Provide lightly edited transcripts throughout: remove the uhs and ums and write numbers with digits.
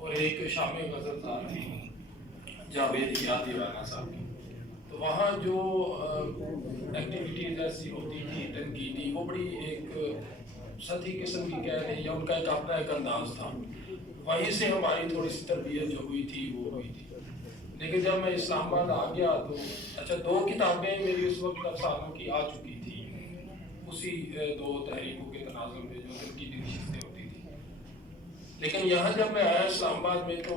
اور ایک شام غزل دار تھی جاوید یاد دیوانہ صاحب کی. تو وہاں جو ایکٹیویٹیز ایسی ہوتی تھی تنقیدی، وہ بڑی ایک سطحی قسم کی کہہ لیں، یا ان کا ایک اپنا ایک انداز تھا. وہیں سے ہماری تھوڑی سی تربیت جو ہوئی تھی وہ ہوئی تھی. لیکن جب میں اسلام آباد آ گیا تو اچھا 2 کتابیں میری اس وقت افسانوں کی آ چکی تھی، اسی 2 تحریکوں کے تناظر میں جو تنقیدی نشستیں ہوتی تھی. لیکن یہاں جب میں آیا اسلام آباد میں تو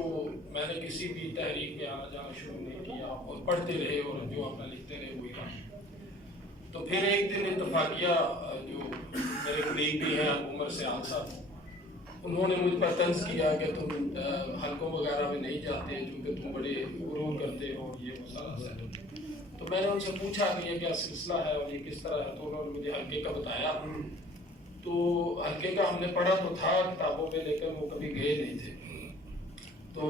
میں نے کسی بھی تحریک میں آنا جانا شروع نہیں کیا، اور پڑھتے رہے اور جو اپنا لکھتے رہے وہی رہا. تو پھر ایک دن اتفاقیہ جو میرے کلیگ بھی ہیں عمر سیال صاحب، انہوں نے مجھ پر طنز کیا کہ تم حلقوں وغیرہ میں نہیں جاتے کیونکہ تم بڑے غرور کرتے ہو، یہ مسئلہ ہے. تو میں نے ان سے پوچھا کہ یہ کیا سلسلہ ہے اور یہ کس طرح ہے، تو انہوں نے مجھے حلقے کا بتایا. تو حلقے کا ہم نے پڑھا تو تھا کتابوں میں، لیکن وہ کبھی گئے نہیں تھے. تو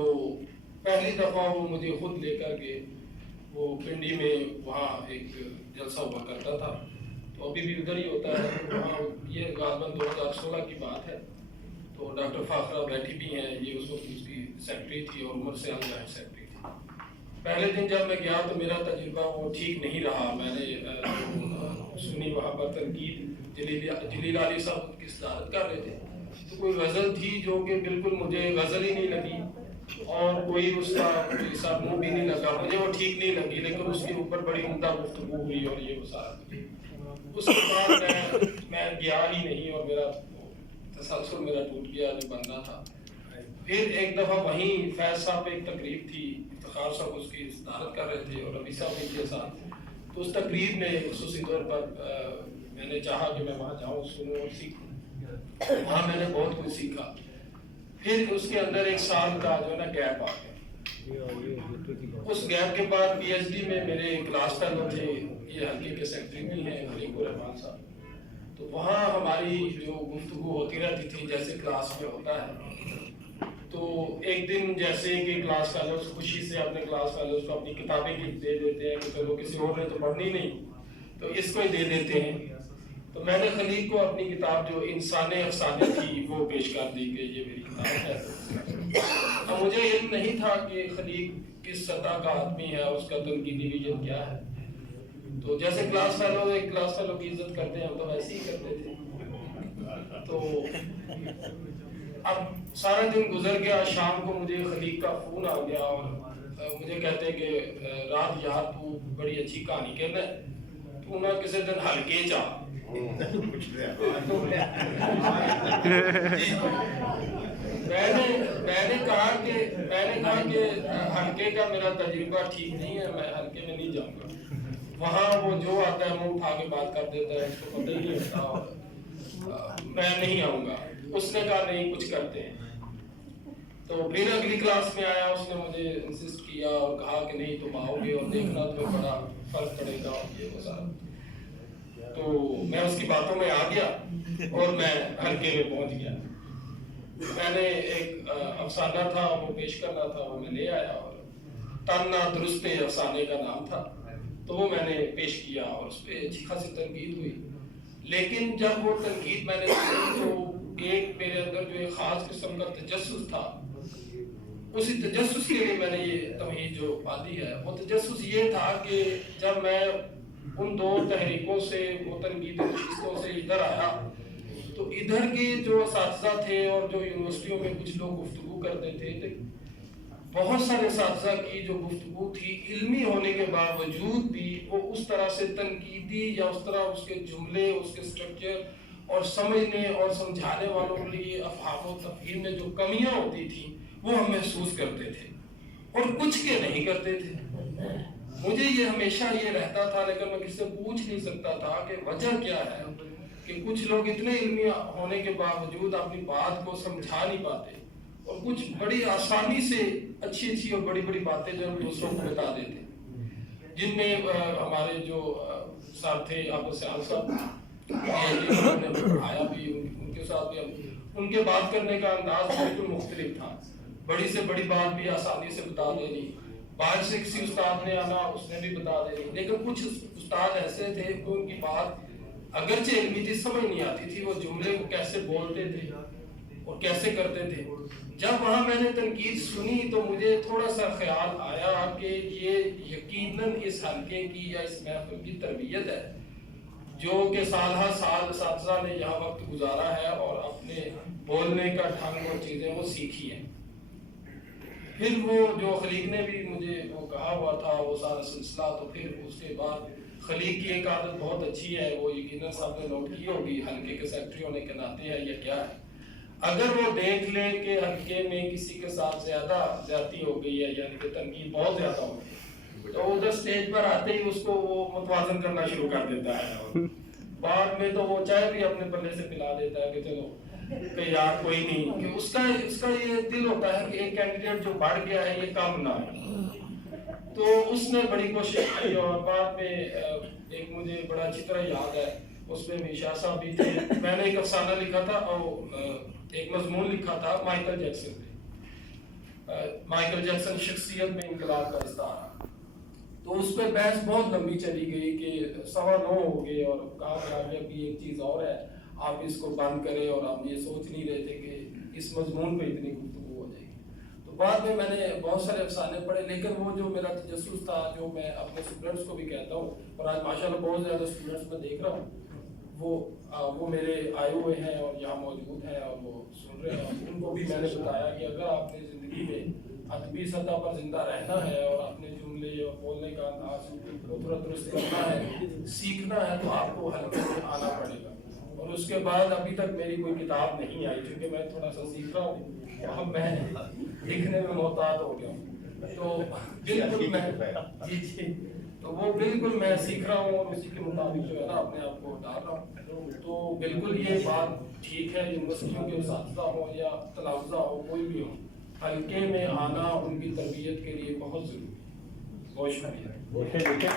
پہلی دفعہ وہ مجھے خود لے کر گئے. وہ پنڈی میں وہاں ایک جلسہ ہوا کرتا تھا، تو ابھی بھی ادھر ہی ہوتا ہے. وہاں یہ غالباً 2016 کی بات ہے. تو ڈاکٹر فاخرہ بیٹھی بھی ہیں، یہ اس وقت اس کی سیکرٹری تھی اور عمر سیال جوائنٹ سیکرٹری تھی. پہلے دن جب میں گیا تو میرا تجربہ وہ ٹھیک نہیں رہا. میں نے سنی وہاں پر تنقید، جلیل علی صاحب کی صدارت کر رہے تھے. تو کوئی غزل تھی جو کہ بالکل مجھے غزل ہی نہیں لگی، اور کوئی اس کا ایسا منہ بھی نہیں لگا، مجھے وہ ٹھیک نہیں لگی. لیکن اس کے اوپر بڑی عمدہ گفتگو ہوئی اور یہ وسارت ہوئی. اس کے بعد میں گیا ہی نہیں اور میرا تسلسل میرا ٹوٹ گیا جو بننا تھا. پھر ایک دفعہ وہیں فیض صاحب پہ ایک تقریب تھی، افتخار صاحب اس کی صدارت کر رہے تھے اور ربی صاحب بھی کے ساتھ. تو اس تقریب میں خصوصی طور پر میں نے چاہا کہ میں وہاں جاؤں، سنوں اور سیکھوں. وہاں میں نے بہت کچھ سیکھا. پھر اس کے اندر 1 سال کا جو ہے نا گیپ آ گیا. اس گیپ کے بعد پی ایچ ڈی میں میرے کلاس فیلو تھے، یہ حلقے کے سیکرٹری بھی ہیں خلیق الرحمان صاحب. تو وہاں ہماری جو گفتگو ہوتی رہتی تھی جیسے کلاس میں ہوتا ہے. تو ایک دن جیسے کہ کلاس فیلوز خوشی سے اپنے کلاس فیلوز کو اپنی کتابیں دے دیتے ہیں کہ چلو کسی اور نے تو پڑھنی نہیں تو اس کو ہی دے دیتے ہیں. تو میں نے خلیق کو اپنی کتاب جو انسان افسانے تھی وہ پیش کر دی کہ یہ میری کتاب ہے. اب مجھے علم نہیں تھا کہ خلیق کس سطح کا آدمی ہے، اس کا تنقیدی ویژن کیا ہے. تو جیسے کلاس فیلو ایک کلاس فیلو کی عزت کرتے ہیں ہم تو ویسے ہی کرتے تھے. تو اب سارا دن گزر گیا، شام کو مجھے خلیق کا فون آ گیا اور مجھے کہتے کہ رات یار تو بڑی اچھی کہانی کہنا ہے، تو نہ کسی دن حلقے جا. میں نے کہا کہ حلقے کا میرا تجربہ ٹھیک نہیں ہے، میں حلقے میں نہیں جاؤں گا. وہاں وہ جو آتا ہے منہ اٹھا کے بات کر دیتا ہے، اس کو پتہ ہی نہیں ہوتا، میں نہیں آؤں گا. اس نے کہا نہیں کچھ کرتے ہیں. تو پھر اگلی کلاس میں آیا، اس نے مجھے انسسٹ کیا اور کہا کہ نہیں تم آؤ گے اور دیکھنا تمہیں بڑا فرق پڑے گا اور یہ وسارت. تو میں اس کی باتوں میں آ گیا اور میں حلقے میں پہنچ گیا. میں نے ایک افسانہ تھا وہ پیش کرنا تھا، وہ میں لے آیا اور تانا درست افسانے کا نام تھا. تو وہ میں نے پیش کیا اور اس پہ اچھی خاصی تنقید ہوئی. لیکن جب وہ تنقید میں نے سنی تو ایک میرے اندر جو ایک خاص قسم کا تجسس تھا، اسی تجسس کے لیے میں نے یہ تمہید جو پالی ہے، وہ تجسس یہ تھا کہ جب میں ان 2 تحریکوں سے وہ تنقیدی نشستوں سے ادھر آیا تو ادھر کے جو اساتذہ تھے اور جو یونیورسٹیوں میں کچھ لوگ گفتگو کرتے تھے، بہت سارے اساتذہ کی جو گفتگو تھی علمی ہونے کے باوجود بھی وہ اس طرح سے تنقیدی یا اس طرح اس کے جملے، اس کے سٹرکچر اور سمجھنے اور سمجھانے والوں کے لیے افہام و تفہیم میں جو کمیاں ہوتی تھیں وہ ہم محسوس کرتے تھے اور کچھ کے نہیں کرتے تھے. مجھے یہ ہمیشہ یہ رہتا تھا، لیکن میں کسی سے پوچھ نہیں سکتا تھا کہ وجہ کیا ہے کہ کچھ لوگ اتنے علمی ہونے کے باوجود اپنی بات کو سمجھا نہیں پاتے اور کچھ بڑی آسانی سے اچھی اور بڑی باتیں جو ہم دوسروں کو بتا دیتے. جن میں ہمارے جو ساتھ تھے آپ سیال صاحب نے پڑھایا بھی، ان کے ساتھ بھی ان کے بات کرنے کا انداز بالکل مختلف تھا. بڑی سے بڑی بات بھی آسانی سے بتا دینی، باہر سے کسی استاد نے آنا اس نے بھی بتا دینی. لیکن کچھ استاد ایسے تھے کہ ان کی بات اگرچہ علمی تھی، سمجھ نہیں آتی تھی، وہ جملے کو کیسے بولتے تھے اور کیسے کرتے تھے. جب وہاں میں نے تنقید سنی تو مجھے تھوڑا سا خیال آیا کہ یہ یقیناً اس حلقے کی یا اس محفل کی تربیت ہے جو کہ سالہ سال اساتذہ نے یہاں وقت گزارا ہے اور اپنے بولنے کا ڈھنگ اور چیزیں وہ سیکھی ہیں. پھر وہ جو خلیق نے بھی مجھے وہ کہا ہوا تھا وہ سارا سلسلہ، تو پھر اس کے بعد خلیق کی ایک عادت بہت اچھی ہے، وہ یقیناً سب نے نوٹ کی ہوگی، حلقے کے سیکرٹری ہونے کے ناطے ہے یا کیا ہے، اگر وہ دیکھ لے کہ حلقے میں کسی کے ساتھ زیادتی ہو گئی ہے یعنی کہ تنقید بہت زیادہ ہو گئی تو ادھر سٹیج پر آتے ہی اس کو وہ متوازن کرنا شروع کر دیتا ہے، اور بعد میں تو وہ چائے بھی اپنے پلے سے پلا دیتا ہے کہ چلو کہ یار کوئی نہیں، کہ اس کا یہ دل ہوتا ہے کہ ایک کینڈیڈیٹ جو بڑھ گیا ہے یہ کم نہ ہے. تو اس نے بڑی کوشش کی اور بعد میں ایک مجھے بڑا اچھی طرح یاد ہے، اس میں بھی شاہ صاحب بھی تھے. میں نے ایک افسانہ لکھا تھا اور ایک مضمون لکھا تھا مائیکل جیکسن پہ، مائیکل جیکسن شخصیت میں انقلاب کا استعارہ. تو اس پہ بحث بہت لمبی چلی گئی کہ 9:15 ہو گئے اور کہا کہ ابھی ایک چیز اور ہے، آپ اس کو بند کریں، اور ہم یہ سوچ نہیں رہے تھے کہ اس مضمون پہ اتنی گفتگو ہو جائے گی. تو بعد میں نے بہت سارے افسانے پڑھے، لیکن وہ جو میرا تجسس تھا جو میں اپنے اسٹوڈنٹس کو بھی کہتا ہوں، اور آج ماشاءاللہ بہت زیادہ اسٹوڈنٹس میں دیکھ رہا ہوں وہ میرے آئے ہوئے ہیں اور یہاں موجود ہیں اور وہ سن رہے ہیں. ان کو بھی میں نے بتایا کہ اگر آپ نے زندگی میں ادبی سطح پر زندہ رہنا ہے اور اپنے جملے اور بولنے کا انداز کو درست کرنا ہے، سیکھنا ہے، تو آپ کو حلقے میں آنا پڑے گا. اور اس کے بعد ابھی تک میری کوئی کتاب نہیں آئی کیونکہ میں تھوڑا سا سیکھ رہا ہوں، اب میں لکھنے میں محتاط ہو گیا ہوں. تو بالکل میں تو وہ بالکل میں سیکھ رہا ہوں اور اسی کے مطابق جو ہے نا اپنے آپ کو ڈال رہا ہوں. تو بالکل یہ بات ٹھیک ہے، یونیورسٹیوں کے اساتذہ ہوں یا تلامذہ ہو کوئی بھی ہو، حلقے میں آنا ان کی تربیت کے لیے بہت ضروری ہے. بہت شکریہ.